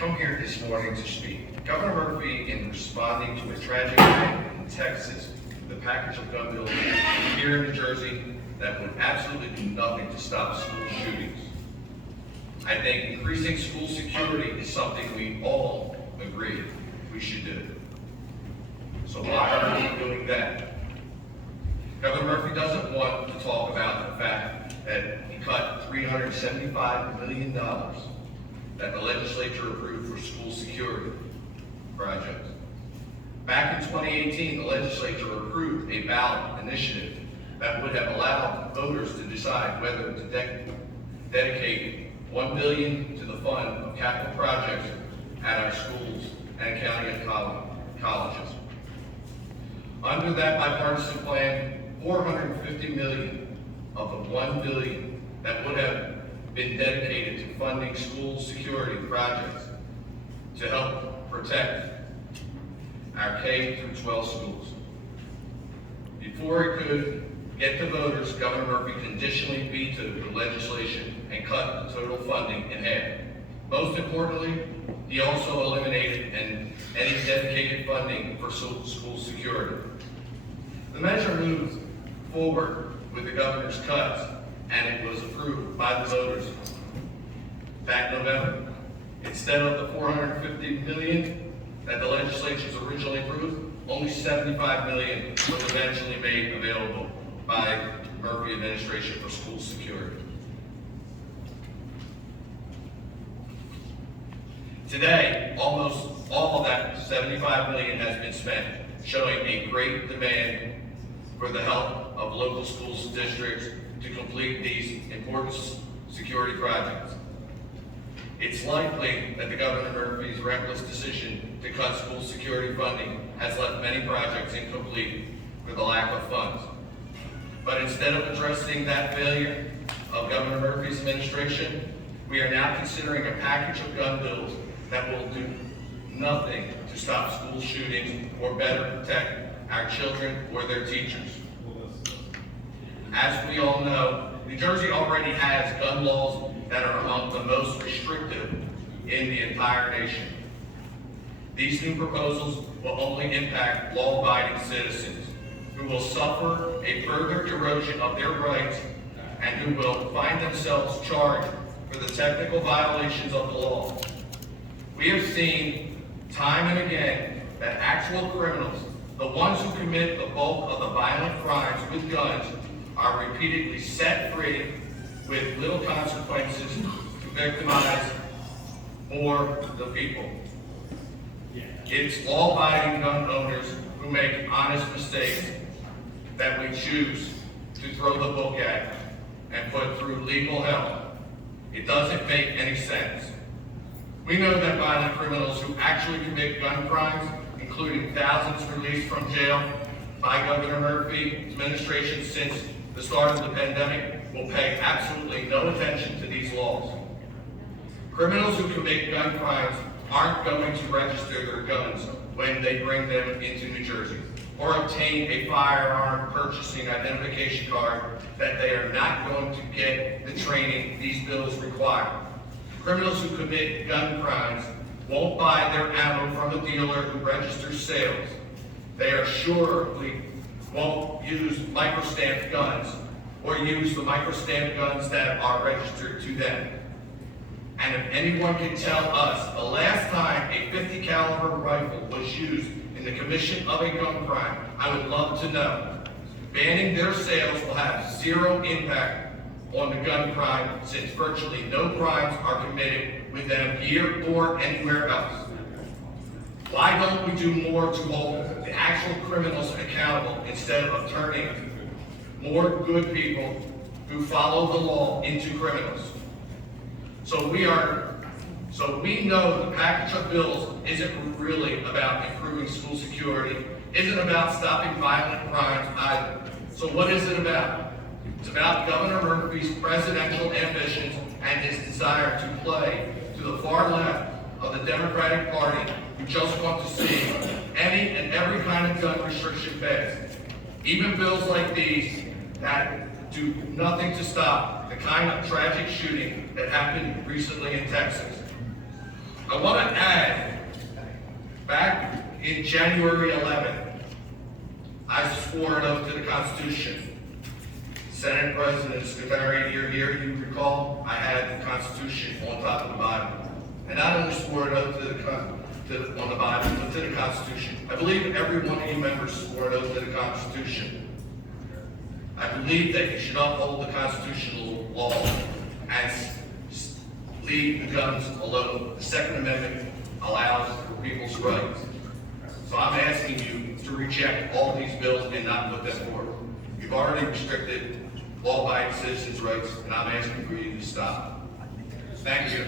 come here this morning to speak. Governor Murphy, in responding to a tragic event in Texas, the package of gun bills here in New Jersey that would absolutely do nothing to stop school shootings. I think increasing school security is something we all agree we should do. So why are we doing that? Governor Murphy doesn't want to talk about the fact that he cut $375 million that the legislature approved for school security projects. Back in 2018, the legislature approved a ballot initiative that would have allowed voters to decide whether to dedicate $1 billion to the fund of capital projects at our schools and county and colleges. Under that bipartisan plan, $450 million of the $1 billion that would have been dedicated to funding school security projects to help protect our K-12 schools. Before it could get to voters, Governor Murphy conditionally vetoed the legislation and cut the total funding in half. Most importantly, he also eliminated any dedicated funding for school security. The measure moved forward with the governor's cuts, and it was approved by the voters back November. Instead of the $450 million that the legislature's originally approved, only $75 million was eventually made available by the Murphy administration for school security. Today, almost all of that $75 million has been spent, showing a great demand for the help of local schools districts to complete these important security projects. It's likely that the Governor Murphy's reckless decision to cut school security funding has left many projects incomplete for the lack of funds. But instead of addressing that failure of Governor Murphy's administration, we are now considering a package of gun bills that will do nothing to stop school shootings or better protect our children or their teachers. As we all know, New Jersey already has gun laws that are among the most restrictive in the entire nation. These new proposals will only impact law-abiding citizens who will suffer a further erosion of their rights and who will find themselves charged for the technical violations of the law. We have seen time and again that actual criminals, the ones who commit the bulk of the violent crimes with guns, are repeatedly set free with little consequences to victimize more the people. It's law-abiding gun owners who make honest mistakes that we choose to throw the book at and put through legal help. It doesn't make any sense. We know that violent criminals who actually commit gun crimes, including thousands released from jail by Governor Murphy's administration since the start of the pandemic, will pay absolutely no attention to these laws. Criminals who commit gun crimes aren't going to register their guns when they bring them into New Jersey, or obtain a firearm purchasing identification card that they are not going to get the training these bills require. Criminals who commit gun crimes won't buy their ammo from a dealer who registers sales. They are surely won't use microstamped guns or use the microstamped guns that are registered to them. And if anyone can tell us the last time a .50 caliber rifle was used in the commission of a gun crime, I would love to know. Banning their sales will have zero impact on the gun crime, since virtually no crimes are committed with them here or anywhere else. Why don't we do more to hold the actual criminals accountable instead of turning more good people who follow the law into criminals? So we know the package of bills isn't really about improving school security, isn't about stopping violent crimes either. So what is it about? It's about Governor Murphy's presidential ambitions and his desire to play to the far left of the Democratic Party, who just want to see any and every kind of gun restriction passed. Even bills like these that do nothing to stop the kind of tragic shooting that happened recently in Texas. I want to add, back in January 11th, I swore an oath to the Constitution. Senate President Secretary, here, you recall, I had the Constitution on top of the Bible. And not only swore an oath on the Bible, but to the Constitution. I believe every one of you members swore an oath to the Constitution. I believe that you should uphold the constitutional law and leave the guns alone. The Second Amendment allows for people's rights. So I'm asking you to reject all these bills and not put them forward. You've already restricted law-abiding citizens' rights, and I'm asking for you to stop. Thank you.